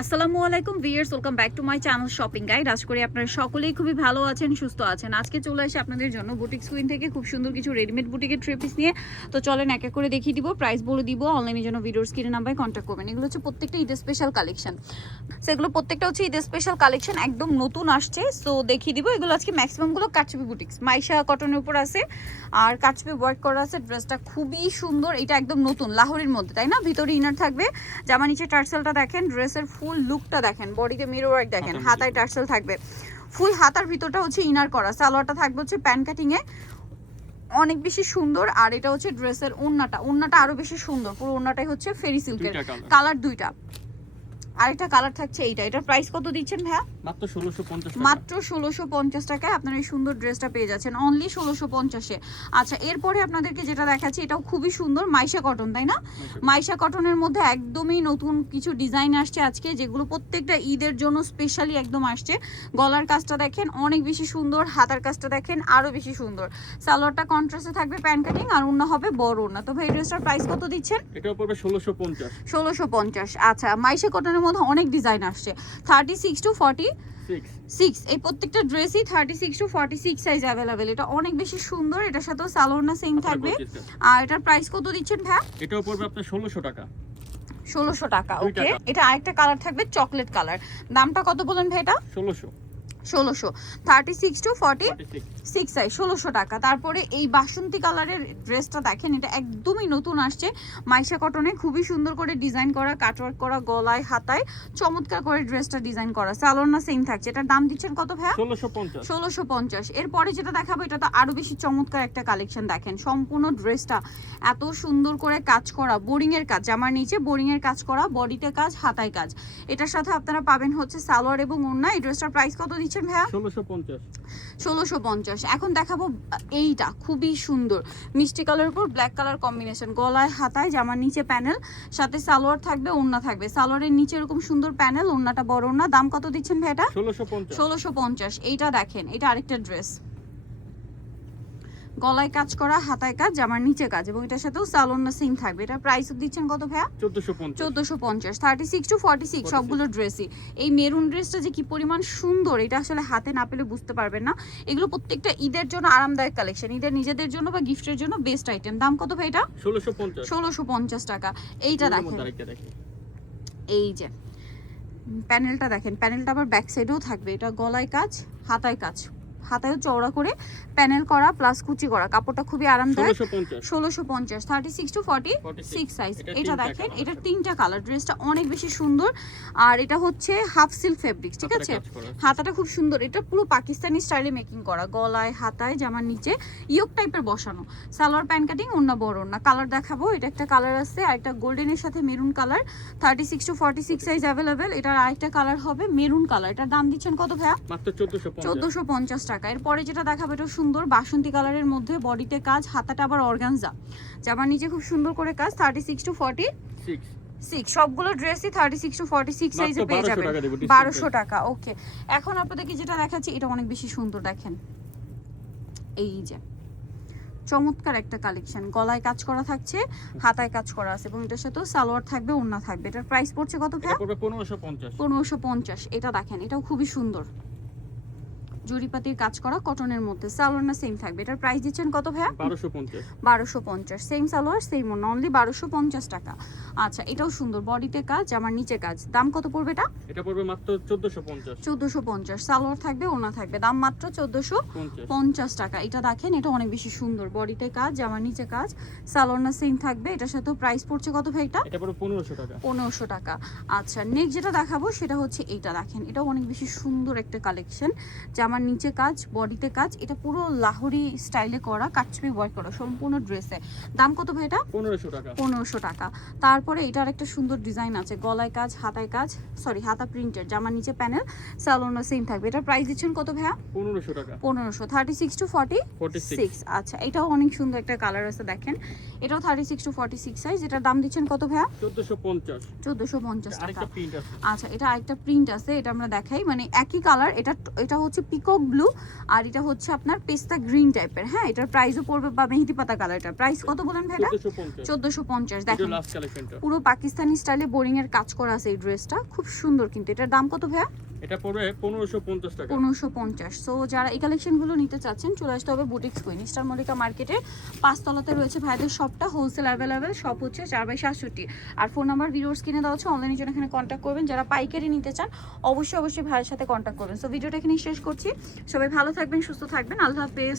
আসসালামু আলাইকুম viewers, welcome back to my channel shopping guide. আশা করি আপনারা সকলেই খুবই ভালো আছেন, সুস্থ আছেন। আজকে চলে আসে আপনাদের জন্য বুটিক্স কুইন থেকে খুব সুন্দর কিছু রেডিমেড বুটিকের থ্রি পিস নিয়ে। তো চলেন এক এক করে দেখিয়ে দিব, প্রাইস বলে দিব। অনলাইনের জন্য ভিডিওর স্ক্রিনে নাম্বারে কন্ট্যাক্ট করবেন। এগুলো হচ্ছে প্রত্যেকটা ঈদের স্পেশাল কালেকশন। সেগুলো প্রত্যেকটা হচ্ছে ঈদের স্পেশাল কালেকশন, একদম নতুন আসছে। সো দেখিয়ে দিব। এগুলো আজকে ম্যাক্সিমামগুলো কারচুপি বুটিক্স, মাইশা কটনের উপর আছে আর কারচুপি ওয়ার্ক করা আছে। ড্রেসটা খুবই সুন্দর, এটা একদম নতুন লাহোরের মধ্যে, তাই না? ভিতরে ইনার থাকবে, জামা নিচে টার্সেলটা দেখেন, ড্রেসের ফুল লুকটা দেখেন, বডিতে মিরর ওয়ার্ক দেখেন, হাতায় টার্সেল থাকবে, ফুল হাতার ভিতরটা হচ্ছে ইনার করা। সালোয়ারটা থাকবে হচ্ছে প্যান্ট কাটিং এ, অনেক বেশি সুন্দর। আর এটা হচ্ছে ড্রেসের ওন্নাটা আরো বেশি সুন্দর, পুরো ওন্নাটাই হচ্ছে ফেরি সিল্কের, কালার দুইটা। আর এটা কালার থাকছে এইটা। এটার প্রাইস কত দিচ্ছেন ভাইয়া? মাত্র 1650 টাকা। মাত্র 1650 টাকায় আপনারা এই সুন্দর ড্রেসটা পেয়ে যাচ্ছেন, অনলি 1650-এ। আচ্ছা, এরপরে আপনাদেরকে যেটা দেখাচ্ছি এটাও খুবই সুন্দর, মাইশা কটন, তাই না? মাইশা কটনের মধ্যে একদমই নতুন কিছু ডিজাইন আসছে আজকে, যেগুলো প্রত্যেকটা ঈদের জন্য স্পেশালি একদম আসছে। গলার কাজটা দেখেন অনেক বেশি সুন্দর, হাতার কাজটা দেখেন আরো বেশি সুন্দর। সালোয়ারটা কন্ট্রাস্টে থাকবে প্যান্ট কাটিং, আর ওন্না হবে বড় ওন্না। তো ভাই ড্রেসটার প্রাইস কত দিচ্ছেন? এটা পড়বে 1650। 1650। আচ্ছা, মাইশা কটনের মধ্যে অনেক ডিজাইন আসছে, 36 to 46। এই প্রত্যেকটা ড্রেসই 36 to 46 সাইজ अवेलेबल। এটা অনেক বেশি সুন্দর, এটার সাথে সালোয়ারটা সেম থাকবে। আর এটার প্রাইস কত দিচ্ছেন ভাই? এটাও পড়বে আপনার 1600 টাকা। 1600 টাকা। ওকে, এটা আরেকটা কালার থাকবে চকলেট কালার। দামটা কত বলেন ভাই? এটা 1600। 36 to 46 সাইজ, 1600 টাকা। তারপরে এই বাসন্তী কালারের ড্রেসটা দেখেন, এটা একদমই নতুন আসছে, মাইশা কটনে, খুবই সুন্দর করে ডিজাইন করা, কাটওয়ার্ক করা, গলায় হাতায় চমৎকার করে ড্রেসটা ডিজাইন করা। সালোয়ারটা সেম থাকছে। এটার দাম দিচ্ছেন কত ভাইয়া? 1650। 1650। এরপরে যেটা দেখাবো এটা তো আরো বেশি চমৎকার একটা কালেকশন। দেখেন সম্পূর্ণ ড্রেসটা এত সুন্দর করে কাজ করা, বোরিং এর কাজ, জামার নিচে বোরিং এর কাজ করা, বডিতে কাজ, হাতায় কাজ। এটার সাথে আপনারা পাবেন হচ্ছে সালোয়ার এবং ওড়না। এই ড্রেসটার প্রাইস কত দিচ্ছেন ভাইয়া? 1650। 1650। এখন দেখাবো এইটা, খুবই সুন্দর মিষ্টি কালার উপর ব্ল্যাক কালার কম্বিনেশন, গলায় হাতায় জামার নিচে প্যানেল, সাথে সালোয়ার থাকবে, ওড়না থাকবে। সালোয়ারের নিচে এরকম সুন্দর প্যানেল, ওড়নাটা বড় ওড়না। দাম কত দিচ্ছেন ভাই এটা? 1650। এইটা দেখেন, এটা আরেকটা ড্রেস, গলায় কাজ করা, হাতায় কাজ, জামার নিচে কাজ, এবং এটার সাথেও সালোয়ার সেম থাকবে। এটা প্রাইস দিচ্ছেন কত ভাইয়া? 1450। 36 to 46 সবগুলো ড্রেসই। এই মেরুন ড্রেসটা যে কি পরিমাণ সুন্দর, এটা আসলে হাতে না পেলে বুঝতে পারবেন না। এগুলো প্রত্যেকটা ঈদের জন্য আরামদায়ক কালেকশন, ঈদের নিজেদের জন্য বা গিফটের জন্য বেস্ট আইটেম। দাম কত ভাই এটা? 1650 টাকা। এইটা দেখেন, এই যে প্যানেলটা দেখেন, প্যানেলটা আবার ব্যাক সাইডেও থাকবে। এটা গলায় কাজ, হাতায় কাজ, হাতায়ও চওড়া করে প্যানেল করা প্লাস কুচি করা, কাপড়টা খুবই আরামদায়ক। 1650। 36 to 46 সাইজ। এটা দেখেন, এটা তিনটা কালার। ড্রেসটা অনেক বেশি সুন্দর, আর এটা হচ্ছে হাফ সিল্ক ফেব্রিক্স, ঠিক আছে? হাতাটা খুব সুন্দর, এটা পুরো পাকিস্তানি স্টাইলে মেকিং করা, গলায় হাতায় জামার নিচে ইয়োক টাইপের বসানো, সালোয়ার প্যান্ট কাটিং, ওন্না বড় ওন্না। কালার দেখাবো, এটা একটা কালার আছে, আর একটা গোল্ডেনের সাথে maroon colour. 36 to 46 size available. এটার আরেকটা কালার হবে মেরুন কালার। এটার দাম দিচ্ছেন কত ভাইয়া? মাত্র 1450 টাকা। এরপরে যেটা দেখাবো এটা সুন্দর বাসন্তী কালারের মধ্যে, বডিতে কাজ, হাতাটা আবার অর্গানজা, জামার নিচে খুব সুন্দর করে কাজ। 36 to 46 সবগুলো ড্রেসই 36 to 46 সাইজে পেয়ে যাবেন, 1200 টাকা। ওকে, এখন আপনাদেরকে যেটা দেখাচ্ছি এটা অনেক বেশি সুন্দর। দেখেন এই যে চমৎকার একটা কালেকশন, গলায় কাজ করা থাকছে, হাতায় কাজ করা আছে, এবং এটার সাথেও সালোয়ার থাকবে, ওড়না থাকবে। এটার প্রাইস পড়ছে কত ভাই? 1550। এটা দেখেন, এটাও খুবই সুন্দর, জরিপাতির কাজ করা কটনের মধ্যে, সালোয়ারটা সেম থাকবে। এটার প্রাইস দিচ্ছেন কত ভাইয়া? 1250। সেম সালোয়ার সেম ওড়না, অনলি 1250 টাকা। আচ্ছা, এটাও সুন্দর, বডিতে কাজ, জামার নিচে কাজ। দাম কত পড়বে এটা? এটা পড়বে মাত্র 1450। 1450। সালোয়ার থাকবে, ওড়না থাকবে, দাম মাত্র 1450 টাকা। এটা দেখেন, এটা অনেক বেশি সুন্দর, বডিতে কাজ, জামার নিচে কাজ, সালোয়ারটা সেম থাকবে। এটার সাথেও প্রাইস পড়ছে কত ভাই এটা? এটা পড়বে 1500 টাকা। 1500 টাকা। আচ্ছা, নেক্সট যেটা দেখাবো সেটা হচ্ছে এইটা। দেখেন, এটাও অনেক বেশি সুন্দর একটা কালেকশন, জামার নিচে কাজ, বডিতে কাজ, এটা পুরো লাহোরি স্টাইলে করা, কাটছবি ওয়ার্ক করা সম্পূর্ণ ড্রেসে। দাম কত ভাই এটা? 1500 টাকা। 1500 টাকা। তারপরে এটার একটা সুন্দর ডিজাইন আছে, গলায় কাজ, হাতায় কাজ, সরি হাতা প্রিন্টের, জামার নিচে প্যানেল, সালোয়ার সেম থাকবে। এটার প্রাইস দিচ্ছেন কত ভাইয়া? 1500 টাকা। 1500। 36 to 46। আচ্ছা, এটাও অনেক সুন্দর একটা কালার আছে, দেখেন এটাও 36 to 46 সাইজ। এটার দাম দিচ্ছেন কত ভাইয়া? 1450। 1450 টাকা। আরেকটা প্রিন্ট আছে। আচ্ছা, এটা আরেকটা প্রিন্ট আছে, এটা আমরা দেখাই, মানে একই কালার। এটা হচ্ছে পিক পিকক ব্লু, আর এটা হচ্ছে আপনার পেস্তা গ্রিন টাইপের। হ্যাঁ, এটার প্রাইসও পড়বে বা মেহেদি পাতা কালারটা। প্রাইস কত বলেন ভাইটা? 1450। দেখেন লাস্ট কালেকশনটা পুরো পাকিস্তানি স্টাইলে বোরিং এর কাজ করা আছে এই ড্রেসটা, খুব সুন্দর। কিন্তু এটার দাম কত ভাইয়া? এটা পড়বে 1550 টাকা। 1550। সো যারা এই কালেকশনগুলো নিতে চাচ্ছেন চলে আসতে হবে বুটিক্স কুইন, স্টার মল্লিকা মার্কেটের 5 তলাতে রয়েছে ভাইদের শপটা। হোলসেল অ্যাভেলেবেল, শপ হচ্ছে 4/67। আর ফোন নাম্বার ভিডিওর স্ক্রিনে দেওয়া হচ্ছে, অনলাইনের জন্য এখানে কন্ট্যাক্ট করবেন। যারা পাইকারি নিতে চান অবশ্যই ভাইয়ের সাথে কন্ট্যাক্ট করবেন। সো ভিডিওটা এখানে শেষ করছি। সবাই ভালো থাকবেন, সুস্থ থাকবেন, আল্লাহ হাফেজ।